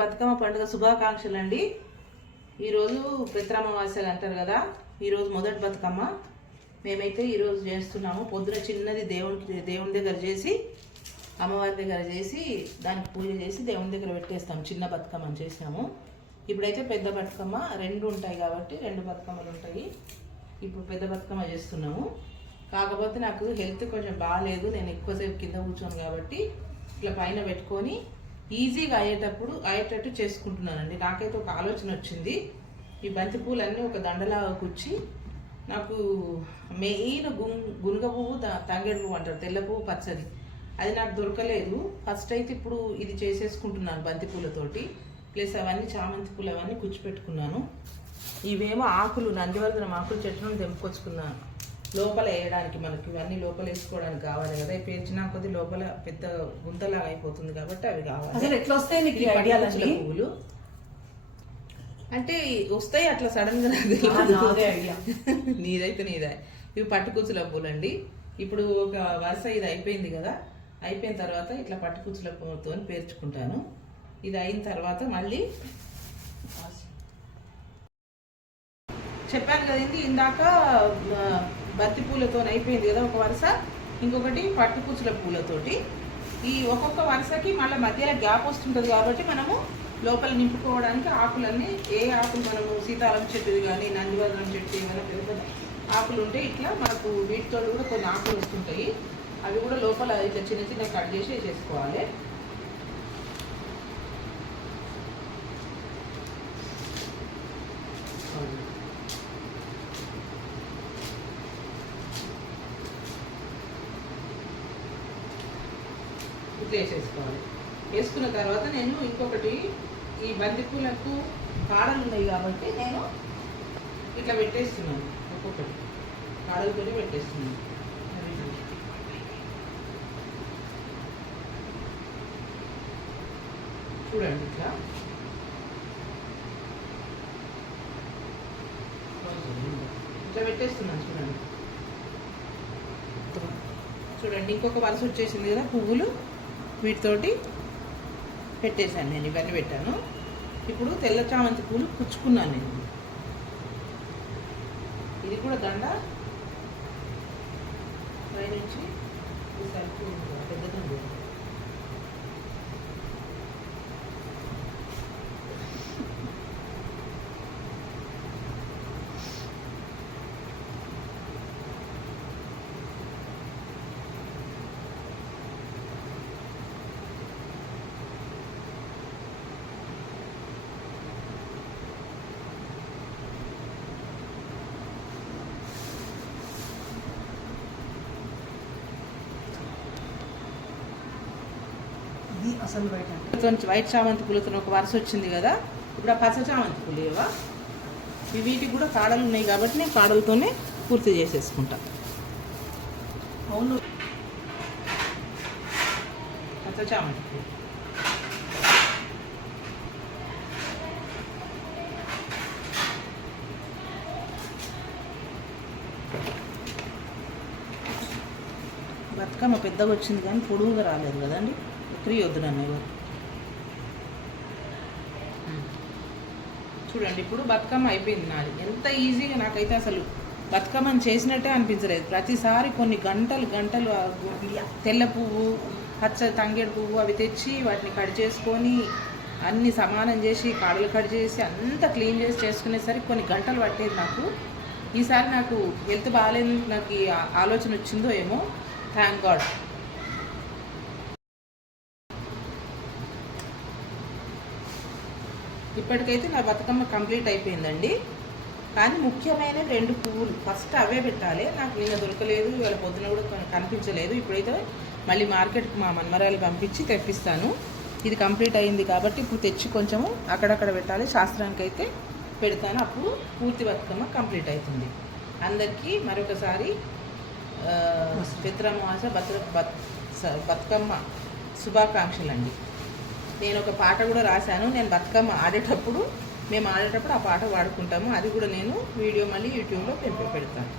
బతుకమ్మ పండుగ శుభాకాంక్షలు అండి. ఈరోజు పిత్రామావాస్య అంటారు కదా, ఈరోజు మొదటి బతుకమ్మ మేమైతే ఈరోజు చేస్తున్నాము. పొద్దున చిన్నది దేవుని దగ్గర చేసి, అమ్మవారి దగ్గర చేసి, దానికి పూజ చేసి దేవుని దగ్గర పెట్టేస్తాం. చిన్న బతుకమ్మని చేసినాము. ఇప్పుడైతే పెద్ద బతుకమ్మ రెండు ఉంటాయి కాబట్టి రెండు బతుకమ్మలు ఉంటాయి. ఇప్పుడు పెద్ద బతుకమ్మ చేస్తున్నాము. కాకపోతే నాకు హెల్త్ కొంచెం బాగాలేదు, నేను ఎక్కువసేపు కింద కూర్చోను కాబట్టి ఇట్లా పైన పెట్టుకొని ఈజీగా అయ్యేటట్టు చేసుకుంటున్నానండి. నాకైతే ఒక ఆలోచన వచ్చింది. ఈ బంతి పూలన్నీ ఒక దండలాగా కుచ్చి, నాకు మెయిన్ గునుగ పువ్వు, తంగేడు పువ్వు అంటారు, తెల్ల పువ్వు పచ్చది, అది నాకు దొరకలేదు. ఫస్ట్ అయితే ఇప్పుడు ఇది చేసేసుకుంటున్నాను బంతి పూలతోటి. ప్లస్ అవన్నీ చామంతి పూలు అవన్నీ కుచ్చిపెట్టుకున్నాను. ఇవేమో ఆకులు, నందివర్ధనం ఆకులు చెట్టును తెంపుకొచ్చుకున్నాను లోపల వేయడానికి. మనకి ఇవన్నీ లోపల వేసుకోవడానికి కావాలి కదా, పేర్చినా కొద్ది లోపల పెద్ద గుంతలాగా అయిపోతుంది కాబట్టి అవి కావాలి. ఎట్లా వస్తాయి పువ్వులు అంటే వస్తాయి అట్లా సడన్ గా. నీదైతే నీదే. ఇవి పట్టుకుచ్చుల పూలు అండి. ఇప్పుడు ఒక వరుస ఇది అయిపోయింది కదా, అయిపోయిన తర్వాత ఇట్లా పట్టుకుచ్చుల పూలతో పేర్చుకుంటాను. ఇది అయిన తర్వాత మళ్ళీ చెప్పాను కదండి ఇందాక, బంతి పూలతో అయిపోయింది కదా ఒక వరుస, ఇంకొకటి పట్టుకుచ్చుల పూలతోటి. ఈ ఒక్కొక్క వరుసకి మళ్ళీ మధ్యలో గ్యాప్ వస్తుంటుంది కాబట్టి మనము లోపల నింపుకోవడానికి ఆకులన్నీ, ఏ ఆకులు మనము సీతాఫలం చెట్టుది కానీ నందివర్ధనం చెట్టు ఏమైనా పెద్ద పెద్ద ఆకులు ఉంటే ఇట్లా మనకు వీటితో కూడా కొన్ని ఆకులు వస్తుంటాయి. అవి కూడా లోపల ఇట్లా చిన్న చిన్న కట్ చేసి చేసుకోవాలి. ఇట్లా వేసేసుకోవాలి. వేసుకున్న తర్వాత నేను ఇంకొకటి, ఈ బంతి పూలకు కాడలు ఉన్నాయి కాబట్టి నేను ఇట్లా పెట్టేస్తున్నాను. ఒక్కొక్కటి కాడలతో పెట్టేస్తున్నాను. చూడండి ఇట్లా ఇట్లా పెట్టేస్తున్నాను. చూడండి చూడండి ఇంకొక వరుస వచ్చేసింది కదా పువ్వులు, వీటితోటి పెట్టేశాను. నేను ఇవన్నీ పెట్టాను. ఇప్పుడు తెల్ల చామంతి పూలు కుచ్చుకున్నాను నేను. ఇది కూడా దండ పైనుంచి పెద్ద దండ. అసలు వైట్ చామంతి పూలతో ఒక వరుస వచ్చింది కదా, ఇప్పుడు ఆ పచ్చ చామంతి పూలు ఏవా, వీటికి కూడా కాడలు ఉన్నాయి కాబట్టి నేను కాడలతోనే పూర్తి చేసేసుకుంటా. అవును, పచ్చ చామంతి పూలు బతుకమ్మ పెద్దగా వచ్చింది కానీ పొడుగుగా రాలేదు కదండి. ఫ్రీ వద్దు నన్ను ఎవరు. చూడండి ఇప్పుడు బతుకమ్మ అయిపోయింది నాది. ఎంత ఈజీగా, నాకైతే అసలు బతుకమ్మని చేసినట్టే అనిపించలేదు. ప్రతిసారి కొన్ని గంటలు తెల్ల పువ్వు, పచ్చ తంగేడు పువ్వు అవి తెచ్చి వాటిని కట్ చేసుకొని అన్నీ సమానం చేసి కాడలు కట్ చేసి అంతా క్లీన్ చేసి చేసుకునేసరికి కొన్ని గంటలు పట్టేది నాకు. ఈసారి నాకు హెల్త్ బాగాలేదు, నాకు ఈ ఆలోచన వచ్చిందో ఏమో, థ్యాంక్ గాడ్. ఇప్పటికైతే నా బతుకమ్మ కంప్లీట్ అయిపోయిందండి. కానీ ముఖ్యమైన రెండు పువ్వులు ఫస్ట్ అవే పెట్టాలి. నాకు నిన్న దొరకలేదు, ఇవాళ పొద్దున కూడా కనిపించలేదు. ఇప్పుడైతే మళ్ళీ మార్కెట్కి మా మన్మరాలు పంపించి తెప్పిస్తాను. ఇది కంప్లీట్ అయింది కాబట్టి ఇప్పుడు తెచ్చి కొంచెము అక్కడక్కడ పెట్టాలి. శాస్త్రానికి అయితే పెడతాను, అప్పుడు పూర్తి బతుకమ్మ కంప్లీట్ అవుతుంది. అందరికీ మరొకసారి పిత్రామాస బతుకమ్మ శుభాకాంక్షలు అండి. నేను ఒక పాట కూడా రాశాను. నేను బతుకమ్మ ఆడేటప్పుడు, మేము ఆడేటప్పుడు ఆ పాట వాడుకుంటాము. అది కూడా నేను వీడియో మళ్ళీ యూట్యూబ్లో పెడతాను.